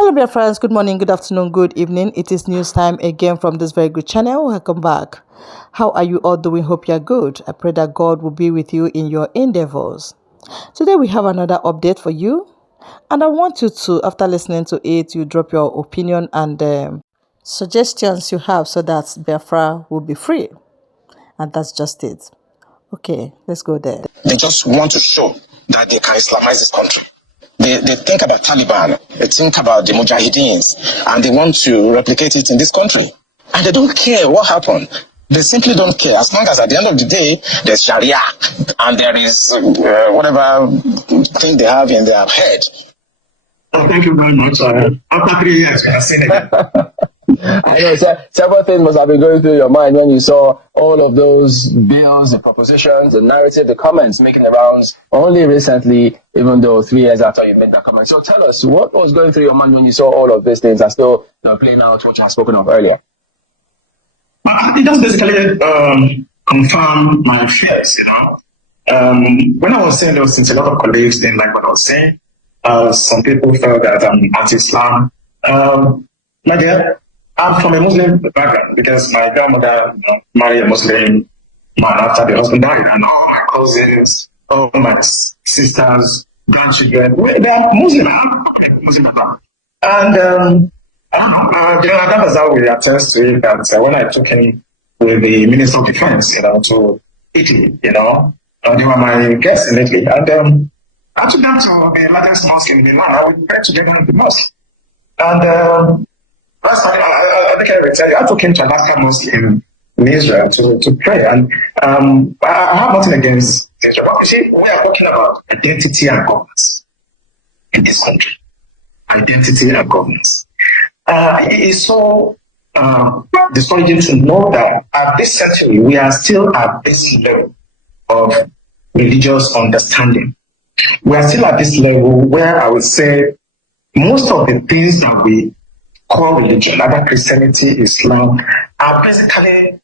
Hello, dear friends. Good morning, good afternoon, good evening. It is news time again from this very good channel. Welcome back. How are you all doing? Hope you are good. I pray that God will be with you in your endeavors. Today we have another update for you, and I want you to, after listening to it, you drop your opinion and suggestions you have so that Biafra will be free. And that's just it. Okay, let's go there. They just want to show that they can Islamize this country. They think about Taliban, they think about the Mujahideens, and they want to replicate it in this country. And they don't care what happened. They simply don't care. As long as at the end of the day, there's Sharia and there is whatever thing they have in their head. Thank you very much. After 3 years, we have seen again. I know several things must have been going through your mind when you saw all of those bills, the propositions, the narrative, the comments making the rounds only recently, even though 3 years after you made that comment. So tell us, what was going through your mind when you saw all of these things and still playing out what you had spoken of earlier? It just basically confirmed my fears, When I was saying those things, a lot of colleagues didn't like what I was saying. Some people felt that I'm anti-Islam. My dear, I'm from a Muslim background because my grandmother married a Muslim man after the husband died, and all my cousins, all my sisters, grandchildren, they are Muslim. Muslim background. And that was how we attest to it that when I took him with the Minister of Defense, to Italy, they were my guests in Italy. And I took them to the largest mosque in Milan. I would pray together in the mosque. And that's why I think I will tell you, I took him to Alaska Mosque in Israel to pray. And I have nothing against Israel. But you see, we are talking about identity and governance in this country. Identity and governance. It is so discouraging to know that at this century, we are still at this level of religious understanding. We are still at this level where I would say most of the things that we call religion, either Christianity, Islam, are basically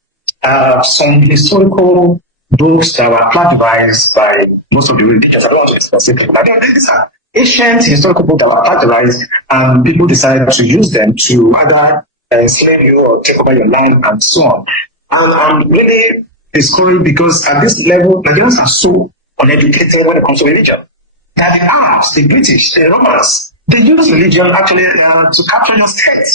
some historical books that were plagiarized by most of the religions. I don't want to be specific, but these are ancient historical books that were plagiarized, and people decided to use them to either enslave you or take over your land and so on. And I'm really discouraged because at this level, Nigerians are so uneducated when it comes to religion. That the Arabs, the British, the Romans, they use religion actually to capture your state,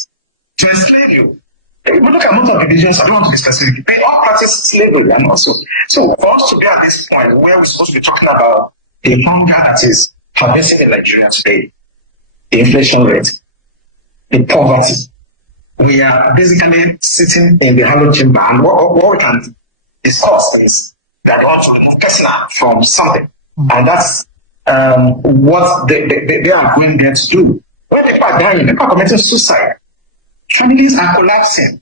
to enslave you. If you look at most of the religions, I don't want to be specific, they all practice slavery and also. So for us to be at this point where we're supposed to be talking about the hunger that is pervasive in Nigeria today, the inflation rate, the poverty, we are basically sitting in the hollow chamber, and what we can discuss is that we want to remove personal from something, and that's what they are going there to do. When people are dying, people are committing suicide, families are collapsing,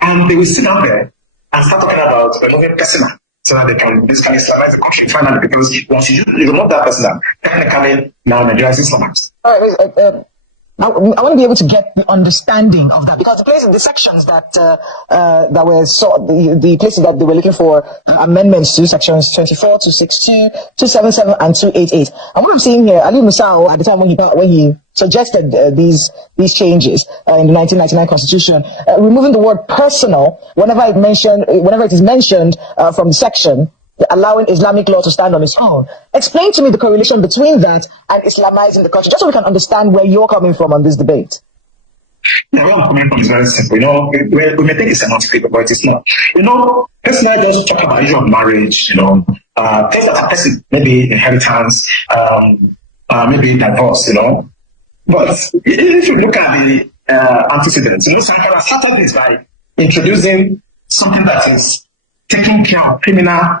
and they will sit down there and start talking about removing personal so that they can basically Islamize the country finally, because once you remove that personal, technically now Nigeria is Islamized. All right, I want to be able to get the understanding of that, because the places, the sections that were sought, the places that they were looking for amendments to, sections 24, 262, 277, and 288. And what I'm seeing here, Ali Musao, at the time when he suggested these changes in the 1999 Constitution, removing the word personal whenever it is mentioned from the section, allowing Islamic law to stand on its own. Explain to me the correlation between that and Islamizing the country, just so we can understand where you're coming from on this debate. Where I'm coming from is very simple. We may think it's a non-speaker, but it's not. Personally, just talk about issue of marriage, things that are person, maybe inheritance, maybe divorce, But if you look at the antecedents, Sankara started this by introducing something that is taking care of criminal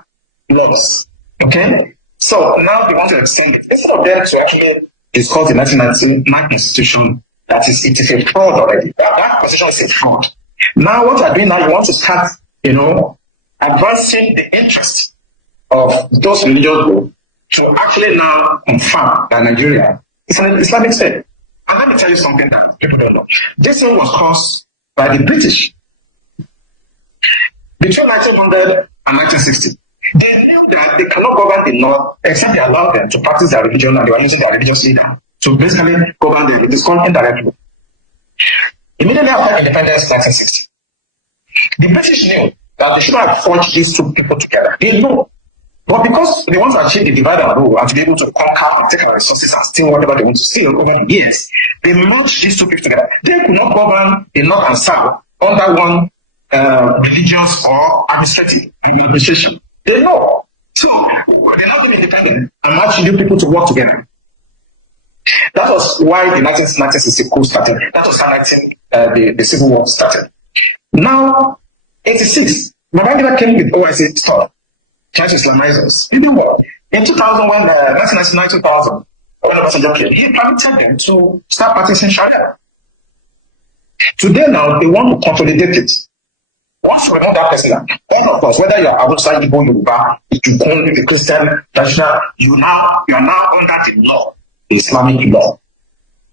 laws. Okay? So now they want to extend it. Instead of them to actually discuss the 1999 Constitution, it is a fraud already. That Constitution is a fraud. Now what you're doing now, you want to start, advancing the interest of those religious groups to actually now confirm that Nigeria is an Islamic state. And let me tell you something that people don't know. This thing was caused by the British. Between 1900 and 1960, they knew that they cannot govern the North except they allow them to practice their religion, and they were using their religious leader to basically govern this country indirectly. Immediately after independence, 1960, the British knew that they should have forged these two people together. They know. But because they want to achieve the divide and rule and to be able to conquer and take our resources and steal whatever they want to steal over the years, they merged these two people together. They could not govern the North and South under one religious or administrative administration. They know. So they're not being independent and matching you people to work together. That was why the 1960 coup started. That was how the Civil War started. Now, 86, Babangida came with OIC stuff. Trying to Islamize us. You know what? In 2000, when 1999, 2000, when Obasanjo came, he permitted them to start practicing Sharia. Today now, they want to consolidate it. Once you remove that person, all of us, whether you are outside Igbo, Yoruba, if you call it a Christian, traditional, you are now under the law, the Islamic law,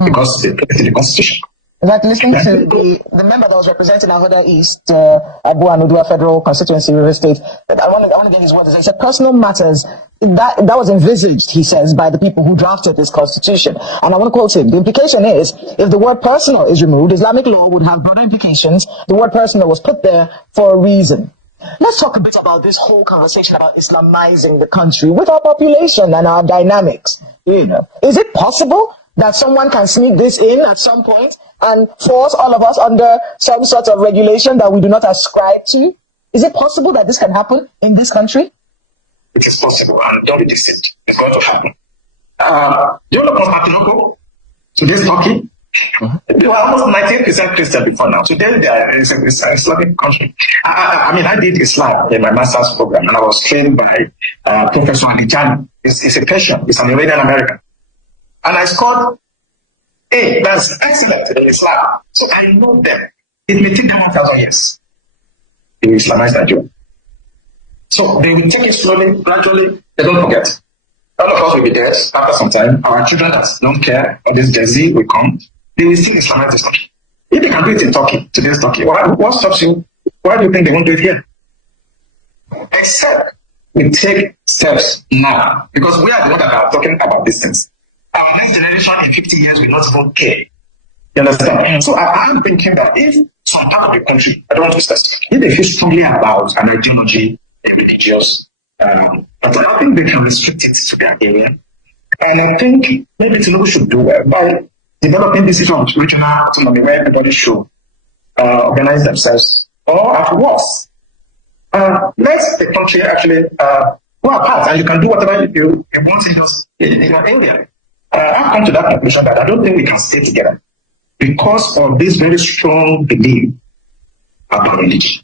because they put it in the constitution. Like listening to the member that was representing Ahoda East, Abu Anudua Federal Constituency, River State, I want to get his words. He said personal matters that was envisaged, he says, by the people who drafted this constitution. And I want to quote him. The implication is, if the word personal is removed, Islamic law would have broader implications. The word personal was put there for a reason. Let's talk a bit about this whole conversation about Islamizing the country with our population and our dynamics. You know, is it possible that someone can sneak this in at some point and force all of us under some sort of regulation that we do not ascribe to? Is it possible that this can happen in this country? It is possible, and don't be deceived. It's going to happen. Do you know Constantinople? Today's Turkey? They were almost 98% Christian before now. Today they are an Islamic country. I did Islam in my master's program, and I was trained by Professor Alijani. He's a Persian. He's an Iranian American. And I scored A. That's excellent in Islam. So I know them. It may take them 1,000 years. They will Islamize Nigeria. So they will take it slowly, gradually. They don't forget. All of us will be dead after some time. Our children that don't care, or this Gen Z will come. They will still Islamize this country. If they can do it in Turkey, today's Turkey, what stops you? Why do you think they won't do it here? Except we take steps now. Because we are the ones that are talking about these things. Our next generation in 50 years will not even care. You understand? So I'm thinking that if some part of the country, I don't want to stress, if they feel strongly about an ideology, a religious, but I think they can restrict it to their area. And I think maybe Tinubu should do well by developing this regional autonomy where everybody should organize themselves, or at worst, let the country actually go apart and you can do whatever you want in your area. I've come to that conclusion that I don't think we can stay together because of this very strong belief about religion.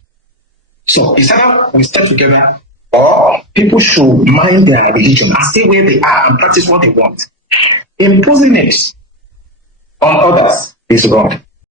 So it's either we stay together or people should mind their religion and stay where they are and practice what they want. Imposing it on others is wrong.